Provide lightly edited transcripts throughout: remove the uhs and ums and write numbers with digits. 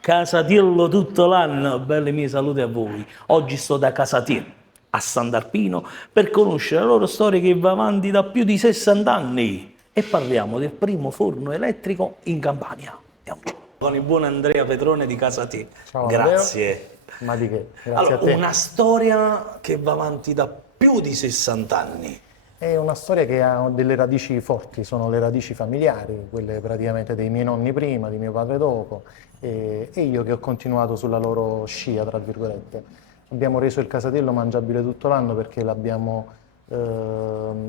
Casatiello tutto l'anno, belli miei saluti a voi. Oggi sto da Casatiello, a Sant'Arpino, per conoscere la loro storia che va avanti da più di 60 anni. E parliamo del primo forno elettrico in Campania. Andiamo. Con il buon Andrea Petrone di Casatiello. Ciao Amedeo, Grazie. ma di che? Grazie a Allora, te. una storia che va avanti da più di 60 anni. È una storia che ha delle radici forti, sono le radici familiari, quelle praticamente dei miei nonni prima, di mio padre dopo, e io che ho continuato sulla loro scia, tra virgolette. Abbiamo reso il casatiello mangiabile tutto l'anno perché l'abbiamo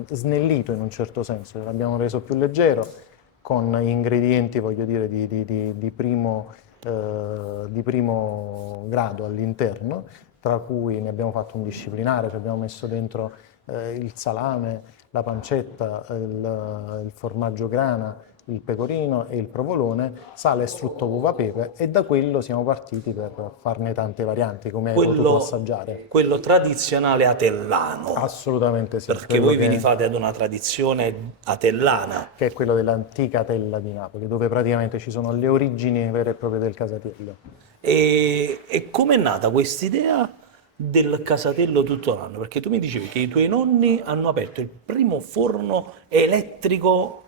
snellito in un certo senso, l'abbiamo reso più leggero, con ingredienti, voglio dire, di primo grado all'interno, tra cui ne abbiamo fatto un disciplinare, ci abbiamo messo dentro il salame, la pancetta, il formaggio grana, il pecorino e il provolone, sale, strutto, uva, pepe, e da quello siamo partiti per farne tante varianti, come hai potuto Quello, assaggiare. quello tradizionale atellano, Assolutamente sì, perché voi vi che rifate ad una tradizione atellana. è quello dell'antica Tella di Napoli, dove praticamente ci sono le origini vere e proprie del casatiello. E com'è nata quest'idea del casatello tutto l'anno? Perché tu mi dicevi che i tuoi nonni hanno aperto il primo forno elettrico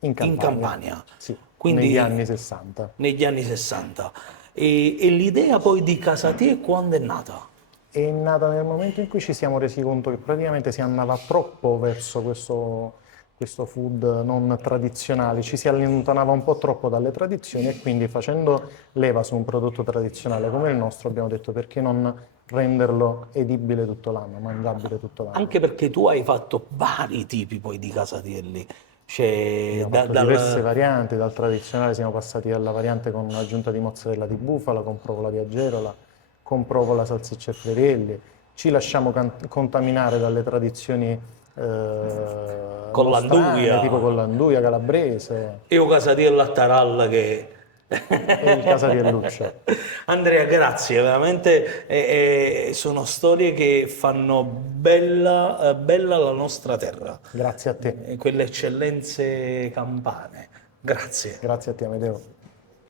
In in Campania, Campania, sì, negli quindi anni 60. negli anni 60. E l'idea poi di Casatiè quando è nata? È nata nel momento in cui ci siamo resi conto che praticamente si andava troppo verso questo food non tradizionale, ci si allontanava un po' troppo dalle tradizioni, e quindi, facendo leva su un prodotto tradizionale come il nostro, abbiamo detto: perché non renderlo edibile tutto l'anno, mangiabile tutto l'anno. Anche perché tu hai fatto vari tipi poi di casatielli, cioè Abbiamo fatto diverse varianti, dal tradizionale siamo passati alla variante con un'aggiunta di mozzarella di bufala, con provola di aggerola, con provola, salsiccia e fririlli. Ci lasciamo contaminare dalle tradizioni con nostrane, tipo l'anduia con l'anduia calabrese e o casatiello a taralla che... e il casatielluccio. Andrea, grazie, veramente sono storie che fanno bella, bella la nostra terra, Grazie a te, quelle eccellenze campane. Grazie. grazie a te Amedeo.